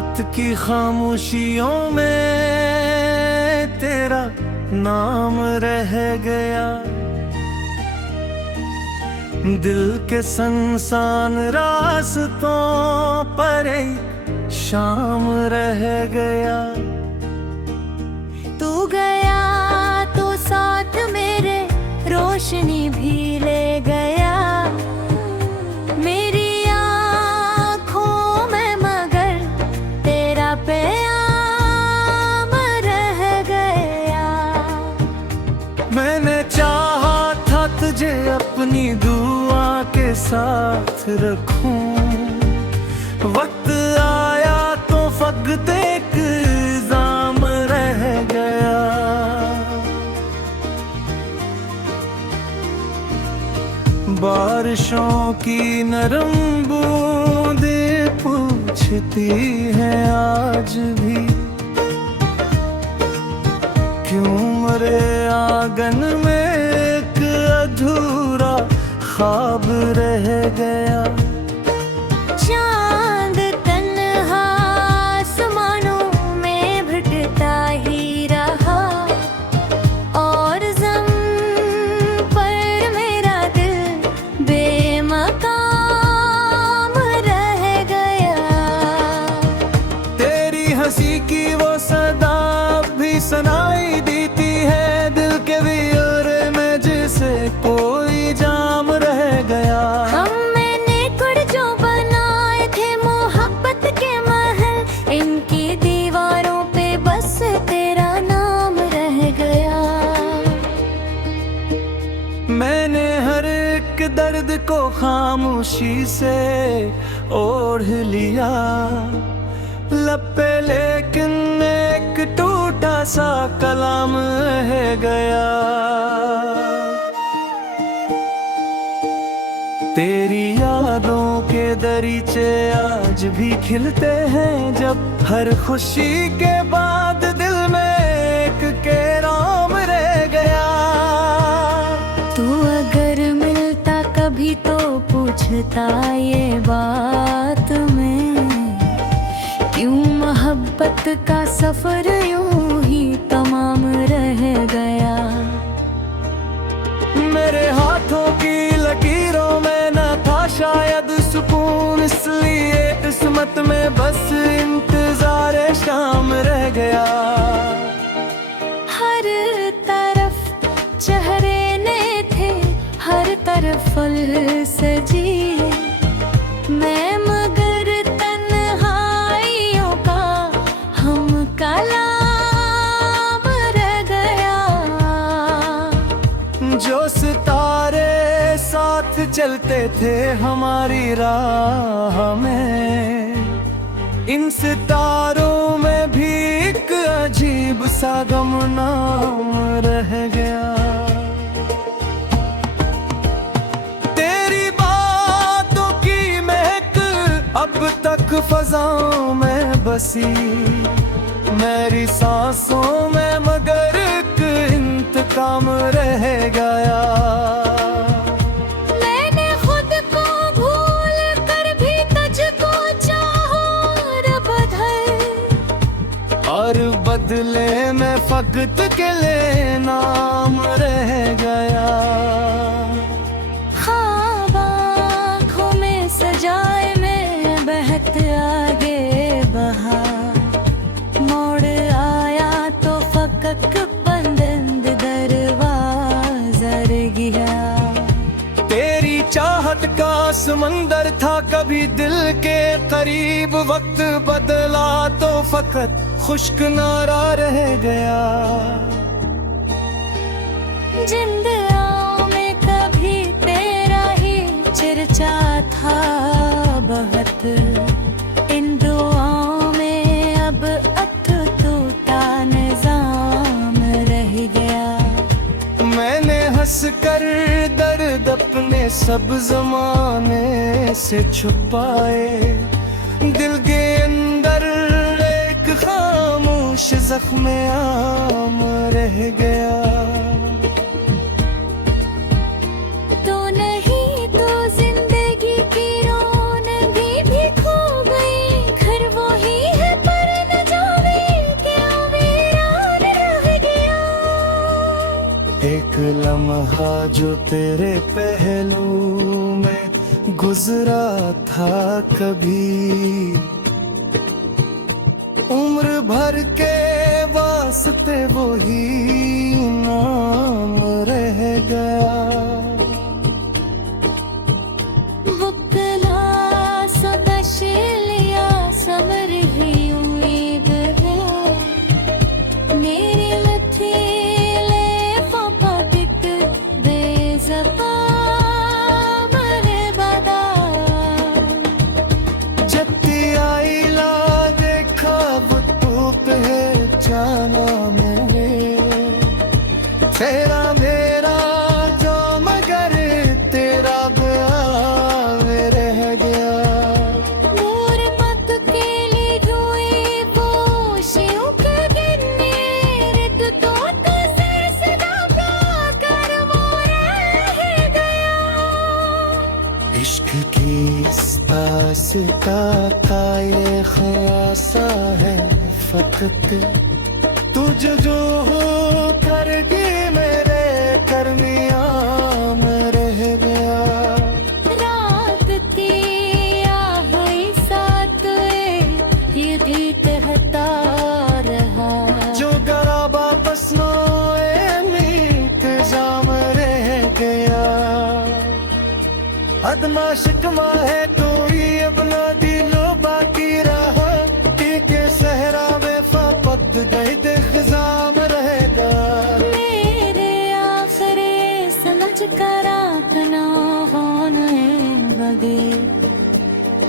रात की खामोशियों में तेरा नाम रह गया। दिल के सुनसान रास्तों पर एक शाम रह गया। तू गया तो साथ मेरे रोशनी भी ले गया। मेरी आँखों में मगर तेरा प्याम रह गया। मैंने चाहा था तुझे अपनी दुआ के साथ रखूं, वक्त आया तो फकत एक इल्जाम रह गया। बारिशों की नरम बूंदें पूछती हैं आज भी, क्यों मेरे आंगन में एक अधूरा ख्वाब रह गया। चांद तन्हा आसमानों में भटकता ही रहा, और ज़मीन पर मेरा दिल बेमकाम रह गया। तेरी हंसी की वो सदा भी सुनाई देती है दिल के वियोरे में, जिसे कोई जाम रह गया। मैंने कुड़ जो बनाए थे मोहब्बत के महल, इनकी दीवारों पे बस तेरा नाम रह गया। मैंने हर एक दर्द को खामोशी से ओढ़ लिया लब पे, लेकिन एक टूटा सा कलाम रह गया। तेरी यादों के दरीचे आज भी खिलते हैं, जब हर खुशी के बाद दिल में एक कैराम रह गया। तू अगर मिलता कभी तो पूछता ये बात में, क्यों मोहब्बत का सफर यूं ही तमाम रह गया। मेरे हाथों की लकीरों में न था शायद सुकून, इसलिए किस्मत में बस इंतजार शाम रह गया। हर तरफ चेहरे ने थे, हर तरफ फल सजी, मैं मगर तन्हाइयों का हम कलाम रह गया। जो सितारे साथ चलते थे हमारी राह में, इन सितारों में भी एक अजीब सा गुमनाम रह गया। तेरी बातों की महक अब तक फजाओं में बसी, मेरी सांसों में मगर एक इंतकाम रह गया। मैंने खुद को भूल कर भी तुझको चाहा बदल, और बदले में फकत के लिए नाम रह गया। ख्वाब आँखों में सजाए मैं बहत आगे बहा, मोड़ आया तो फकक बंद दरवाज़ा रह गया। तेरी चाहत का समंदर था कभी दिल के करीब, वक्त बदला तो फकत खुश्क नारा रह गया। जिन दिलों में कभी तेरा ही चर्चा था बहुत, इन दुआओं में अब टूटा निजाम रह गया। मैंने हंस कर दर्द अपने सब जमाने से छुपाए, दिल के अंदर एक खामोश जख्म आम रह गया। तो नहीं तो जिंदगी की रौनक भी खो गई, घर वो ही है एक लम्हा जो तेरे पहलू में गुजरा था कभी, उम्र भर के वास्ते वही नाम रह गया। तेरा मेरा जो मगर तेरा बयान रह गया। मोर मत के लिए जोए वो शिव के गिरने रित तो तुझसे सदा कर वो रह गया। इश्क की इस दास्तां का ये ख़ुलासा है फ़कत तुझ जो हो कर के मेरे कर्मियां में रह गया। रात की आहई साथ ये दिल कहता रहा, जो गरा वापस न इंतजाम रह गया। अदना शिकवा है कोई अब ना दिलो बाकी रहा, के सहरा में फापत गई दिखजाम रहेगा। मेरे आखरे समझ कर आखना होने लगे,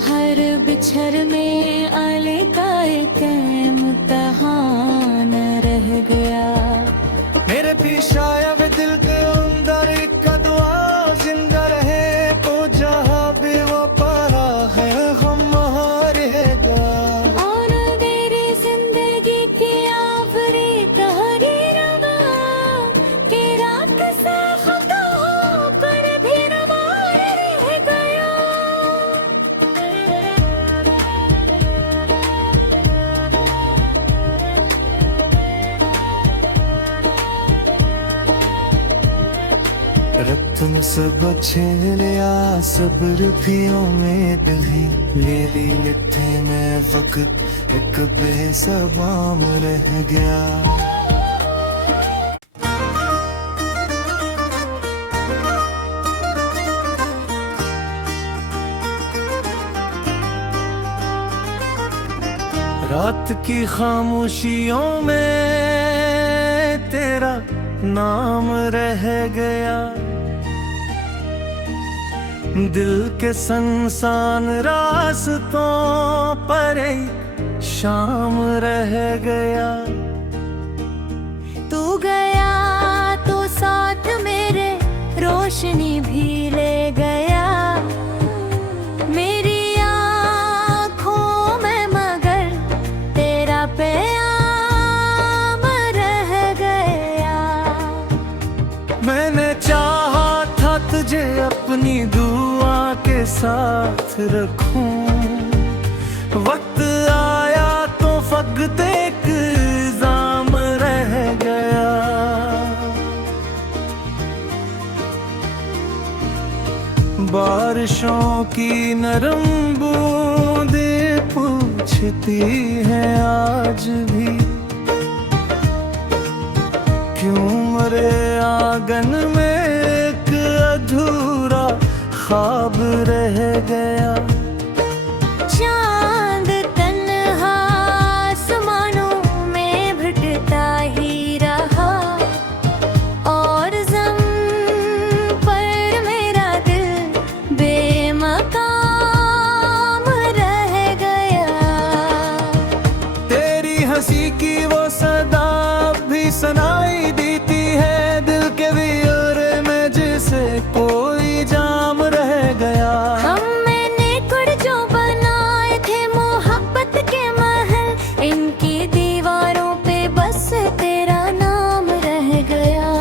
हर बिछर में आले का एक इम्तिहान रह गया। मेरे पीछे आया वे दिल के अंदर एक दुआ जिंदा रहे, तो जहाँ भी वो पारा है हम वहाँ रहेगा। तुम सब छीन लिया सब्र भी उम्मीद भी, ले ली मिट्टी में वक्त एक बेसबाम रह गया। रात की खामोशियों में तेरा नाम रह गया, दिल के संसान रास्तों पर एक शाम रह गया। तू गया तो साथ मेरे रोशनी भी ले गया, मेरी आँखों में मगर तेरा प्याम रह गया। मैंने चाहा था तुझे अपनी दुआ के साथ रखूं, वक्त आया तो फकत एक इल्जाम रह गया। बारिशों की नरम बूंदें पूछती हैं आज भी, क्यों मरे आंगन में एक अधूरा ख्वाब रह गया। चांद तन्हा आसमानों में भटकता ही रहा, और ज़मीन पर मेरा दिल बेमकाम रह गया। तेरी हंसी की वो सदा भी सुनाई देती है, दिल के व्यूरे में जिसे कोई जाम रह गया। हम मैंने कुड़ जो बनाए थे मोहब्बत के महल, इनकी दीवारों पे बस तेरा नाम रह गया।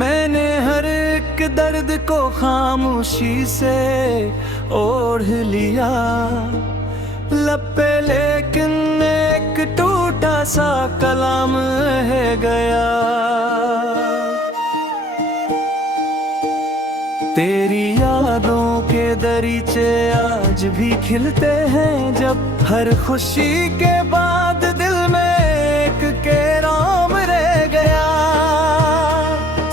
मैंने हर एक दर्द को खामोशी से ओढ़ लिया, लब पे लेकिन एक टूटा सा कलाम रह गया। तेरी यादों के दरीचे आज भी खिलते हैं जब हर खुशी के बाद दिल में एक कैराम रह गया।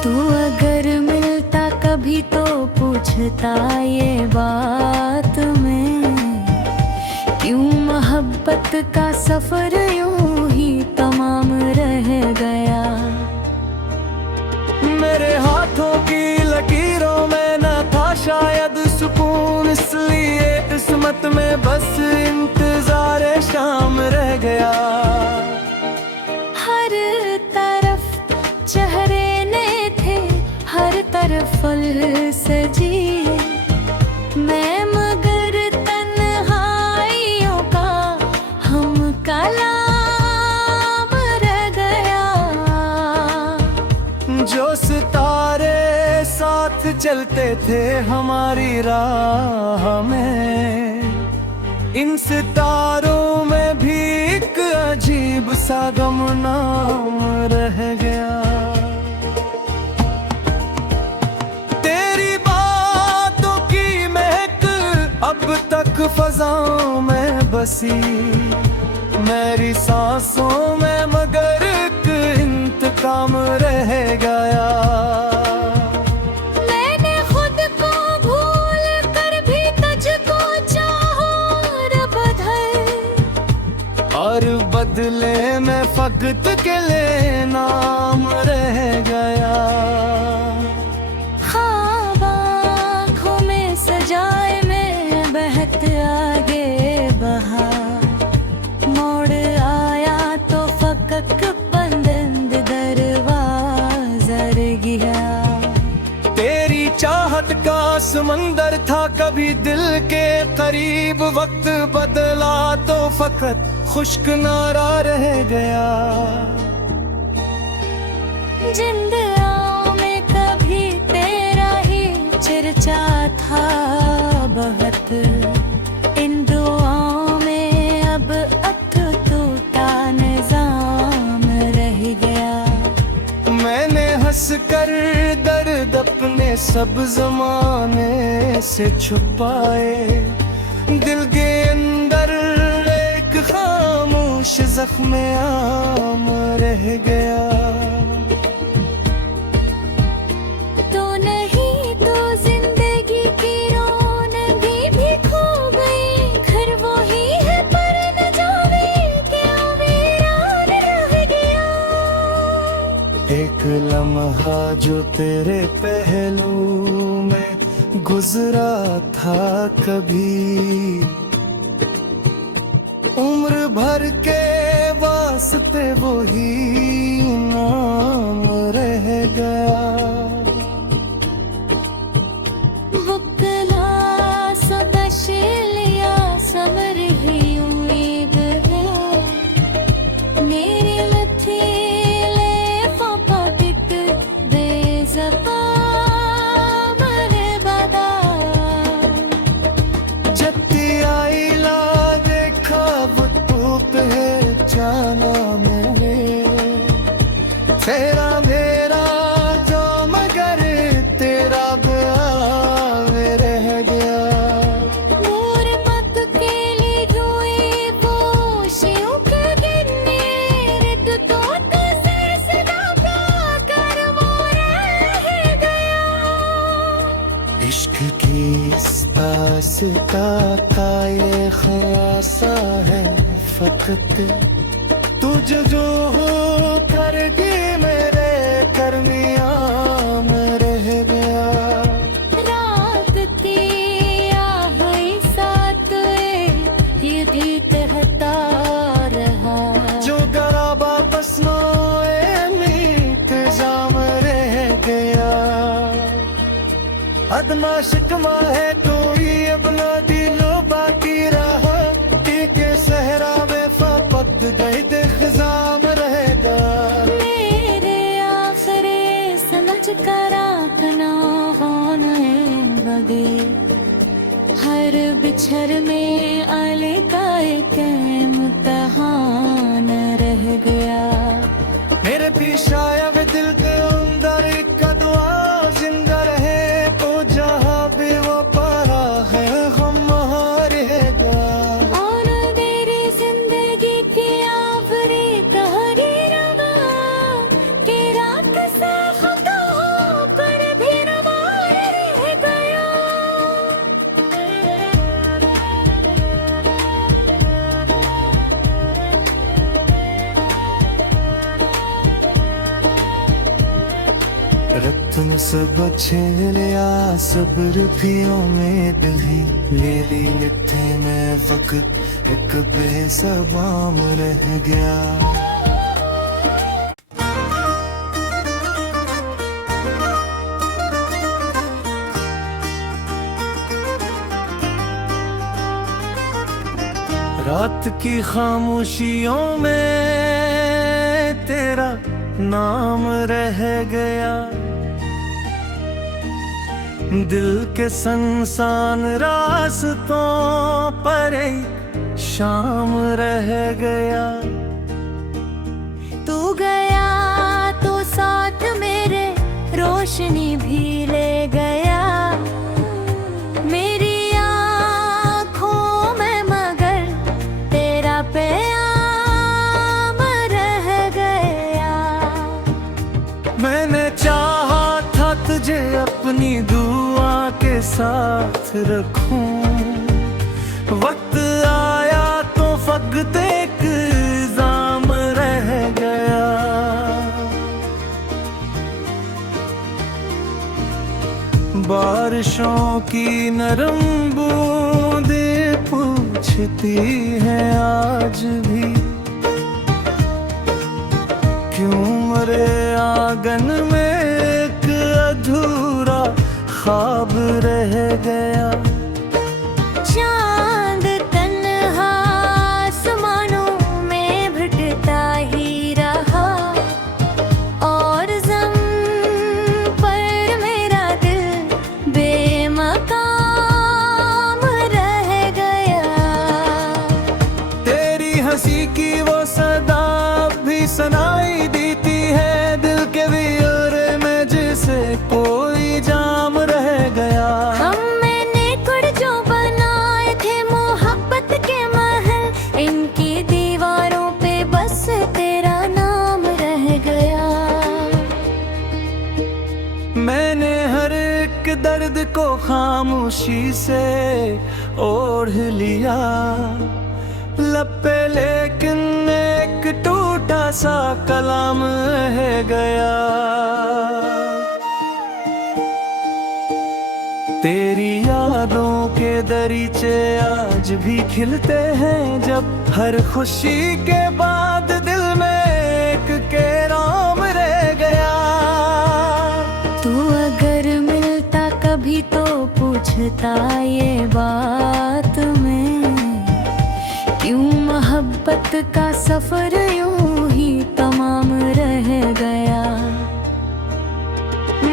तू अगर मिलता कभी तो पूछता ये बात में, क्यों मोहब्बत का सफर यूं ही तमाम रह गया। मेरे हाथों की लकीरों में न था शायद सुकून, इसलिए किस्मत में बस इंतजार शाम रह गया। हर तरफ चेहरे ने थे, हर तरफ फल सजी, मैं मगर तन्हाइयों का हम कलाम रह गया। जो सितारे साथ चलते थे हमारी राह में, इन सितारों में भी एक अजीब सा गुमनाम रह गया। तेरी बातों की महक अब तक फजाओं में बसी, मेरी सांसों में मगर एक इंतकाम रह गया। मैंने खुद को भूल कर भी तुझको चाहा रब धर, और बदले में फकत के लिए नाम रह गया। ख्वाब आँखों में सजाए मैं बहत आगे बहा, मोड़ आया तो फकक बंद दरवाज़ा रह गया। तेरी चाहत का समंदर था कभी दिल के करीब, वक्त बदला तो फकत खुश्क नारा रह गया। जिंदगियों में कभी तेरा ही चर्चा था बहुत, इन दुआओं में अब टूटा निजाम रह गया। मैंने हंस कर दर्द अपने सब जमाने से छुपाए, दिल के अंदर एक खामोश जख्म आम रह गया। तो नहीं तो जिंदगी की रौनक भी खो गई, घर वो ही है पर न जाने क्यों वीरान रह गया। एक लम्हा जो तेरे पहलू में गुजरा था कभी, उम्र भर के वास्ते वो ही नाम रह गया। बुकला सदश लिया समर ही उम्मीद है, मेरी लथीले फाका टिक बेज़बान बदा। जत्ती आई ला देखा वो धूप है जाना मैंने, तेरा मेरा जो मगर तेरा ब्याह रह गया। नूर मत के लिए जुए वो शियों के गिरने, रित तो तुझसे सदा कर वो रह गया। इश्क की इस दास्ता का ये खुलासा है फकत, तुझ जो हो कर दी मेरे कर्मियाम रह गया। रात थी आई साथ ये दिल कहता रहा, जो गरा वापस न आए मीत जाम रह गया। अदना शिकवा है कोई अब ना दिलो बाकी रहा, के सहरा में फापत गई दिखजाम रहेगा। मेरे आखिरी समझ कर आखना होने लगे, हर बिछर में आले का एक इम्तिहान रह गया। में भी शायद दिल के अंदर एक दुआ जिंदा रहे, तो जहाँ भी वो पड़ा है हम वहाँ रहेगा। और मेरी जिंदगी की आखिरी कहानी रवा कि रात से खुदा पर भी रवा रह गया। रत्न सब छीन लिया, सब्र भी उम्मीद भी ले ली, मिट्टी में वक्त एक बेसबाम रह गया। रात की खामोशियों में तेरा नाम रह गया, दिल के संसान रास्तों पर एक शाम रह गया। तू गया तो साथ मेरे रोशनी भी ले गया, मेरी आँखों में मगर तेरा प्याम रह गया। मैंने चाहा था तुझे अपनी दुआ के साथ रखूं, वक्त आया तो फकत एक इल्जाम रह गया। बारिशों की नरम बूंदें पूछती हैं आज भी, क्यों मरे आंगन में एक अधूरा ख्वाब रह गया। चांद तन्हा आसमानों में भटकता ही रहा, और ज़मीन पर मेरा दिल बेमकाम रह गया। तेरी हंसी की वो सदा भी सुनाई देती है, दिल के वियोरे में जिसे कोई जाम रह गया। मैंने कुड़ जो बनाए थे मोहब्बत के महल, इनकी दीवारों पे बस तेरा नाम रह गया। मैंने हर एक दर्द को खामोशी से ओढ़ लिया, लब पे लेकिन एक टूटा सा कलाम रह गया। तेरी यादों के दरीचे आज भी खिलते हैं, जब हर खुशी के बाद दिल में एक कैराम रह गया। तू अगर मिलता कभी तो पूछता ये बात में, क्यों मोहब्बत का सफर यूं ही तमाम रह गया।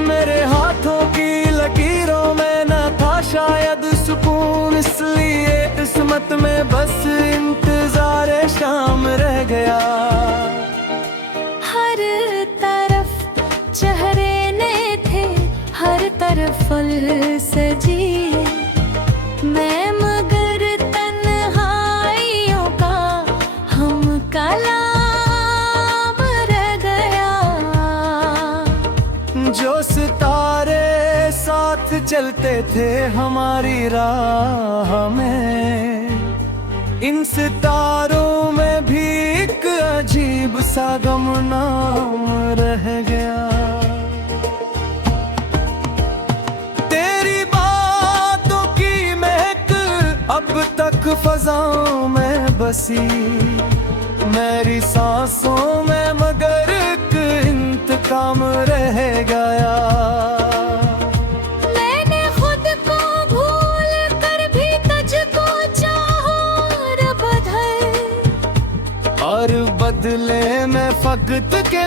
मेरे हाथों की लकीरों में न था शायद सुकून, इसलिए किस्मत में बस इंतजार शाम रह गया। हर तरफ चेहरे ने थे, हर तरफ फल सजी, मैं मगर तन्हाइयों का हम कलाम रह गया। जो सितारे साथ चलते थे हमारी राह में, इन सितारों में भी एक अजीब सा गुमनाम रह गया। तेरी बातों की महक अब तक फजाओं में बसी, मेरी सांसों में मगर एक इंतकाम रह गया। मैंने खुद को भूल कर भी तुझको चाहा रब धर, और बदले में फकत के